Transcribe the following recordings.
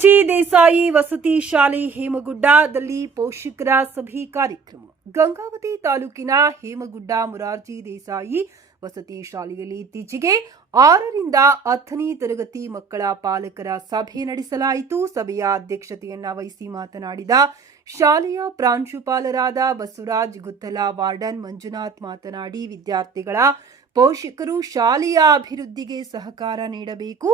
ಮೊರಾರ್ಜಿ ದೇಸಾಯಿ ವಸತಿ ಶಾಲೆ ಹೇಮಗುಡ್ಡದಲ್ಲಿ ಪೋಷಕರ ಸಭೆ ಕಾರ್ಯಕ್ರಮ. ಗಂಗಾವತಿ ತಾಲೂಕಿನ ಹೇಮಗುಡ್ಡ ಮೊರಾರ್ಜಿ ದೇಸಾಯಿ ವಸತಿ ಶಾಲೆಯಲ್ಲಿ ಇತ್ತೀಚೆಗೆ 6ರಿಂದ 10ನೇ ತರಗತಿ ಮಕ್ಕಳ ಪಾಲಕರ ಸಭೆ ನಡೆಸಲಾಯಿತು. ಸಭೆಯ ಅಧ್ಯಕ್ಷತೆಯನ್ನ ವಹಿಸಿ ಮಾತನಾಡಿದ ಶಾಲೆಯ ಪ್ರಾಂಶುಪಾಲರಾದ ಬಸವರಾಜ್ ಗುತ್ತಲ, ವಾರ್ಡನ್ ಮಂಜುನಾಥ್ ಮಾತನಾಡಿ, ವಿದ್ಯಾರ್ಥಿಗಳ ಪೋಷಕರು ಶಾಲೆಯ ಅಭಿವೃದ್ಧಿಗೆ ಸಹಕಾರ ನೀಡಬೇಕು.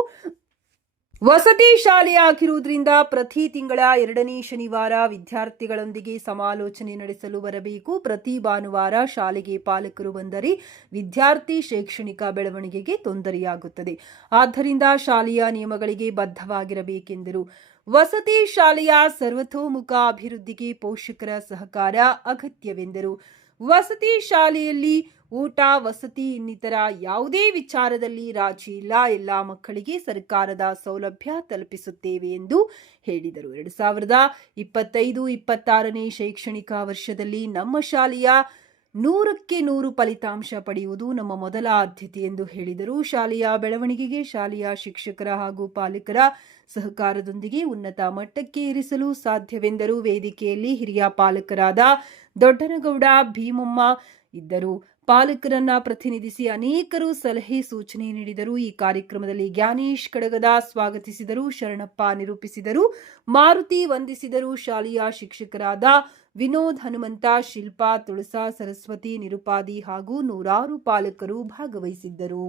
ವಸತಿ ಶಾಲೆಯಾಗಿರುವುದರಿಂದ ಪ್ರತಿ ತಿಂಗಳ 2ನೇ ಶನಿವಾರ ವಿದ್ಯಾರ್ಥಿಗಳೊಂದಿಗೆ ಸಮಾಲೋಚನೆ ನಡೆಸಲು ಬರಬೇಕು. ಪ್ರತಿ ಭಾನುವಾರ ಶಾಲೆಗೆ ಪಾಲಕರು ಬಂದರೆ ವಿದ್ಯಾರ್ಥಿ ಶೈಕ್ಷಣಿಕ ಬೆಳವಣಿಗೆಗೆ ತೊಂದರೆಯಾಗುತ್ತದೆ. ಆದ್ದರಿಂದ ಶಾಲೆಯ ನಿಯಮಗಳಿಗೆ ಬದ್ಧವಾಗಿರಬೇಕೆಂದರು. ವಸತಿ ಶಾಲೆಯ ಸರ್ವತೋಮುಖ ಅಭಿವೃದ್ಧಿಗೆ ಪೋಷಕರ ಸಹಕಾರ ಅಗತ್ಯವೆಂದರು. ವಸತಿ ಶಾಲೆಯಲ್ಲಿ ಊಟ, ವಸತಿ ಇನ್ನಿತರ ಯಾವುದೇ ವಿಚಾರದಲ್ಲಿ ರಾಜಿ ಇಲ್ಲ. ಎಲ್ಲ ಮಕ್ಕಳಿಗೆ ಸರ್ಕಾರದ ಸೌಲಭ್ಯ ತಲುಪಿಸುತ್ತೇವೆ ಎಂದು ಹೇಳಿದರು. 2025-26ನೇ ಶೈಕ್ಷಣಿಕ ವರ್ಷದಲ್ಲಿ ನಮ್ಮ ಶಾಲೆಯ 100ಕ್ಕೆ 100 ಫಲಿತಾಂಶ ಪಡೆಯುವುದು ನಮ್ಮ ಮೊದಲ ಆದ್ಯತೆ ಎಂದು ಹೇಳಿದರು. ಶಾಲೆಯ ಬೆಳವಣಿಗೆಗೆ ಶಾಲೆಯ ಶಿಕ್ಷಕರ ಹಾಗೂ ಪಾಲಕರ ಸಹಕಾರದೊಂದಿಗೆ ಉನ್ನತ ಮಟ್ಟಕ್ಕೆ ಏರಿಸಲು ಸಾಧ್ಯವೆಂದರು. ವೇದಿಕೆಯಲ್ಲಿ ಹಿರಿಯ ಪಾಲಕರಾದ ದೊಡ್ಡನಗೌಡ, ಭೀಮಮ್ಮ ಇದ್ದರು. ಪಾಲಕರನ್ನ ಪ್ರತಿನಿಧಿಸಿ ಅನೇಕರು ಸಲಹೆ ಸೂಚನೆ ನೀಡಿದರು. ಈ ಕಾರ್ಯಕ್ರಮದಲ್ಲಿ ಜ್ಞಾನೇಶ್ ಕಡಗದ ಸ್ವಾಗತಿಸಿದರು, ಶರಣಪ್ಪ ನಿರೂಪಿಸಿದರು, ಮಾರುತಿ ವಂದಿಸಿದರು. ಶಾಲೆಯ ಶಿಕ್ಷಕರಾದ ವಿನೋದ್, ಹನುಮಂತ, ಶಿಲ್ಪಾ, ತುಳಸಾ, ಸರಸ್ವತಿ, ನಿರುಪಾದಿ ಹಾಗೂ ನೂರಾರು ಪಾಲಕರು ಭಾಗವಹಿಸಿದ್ದರು.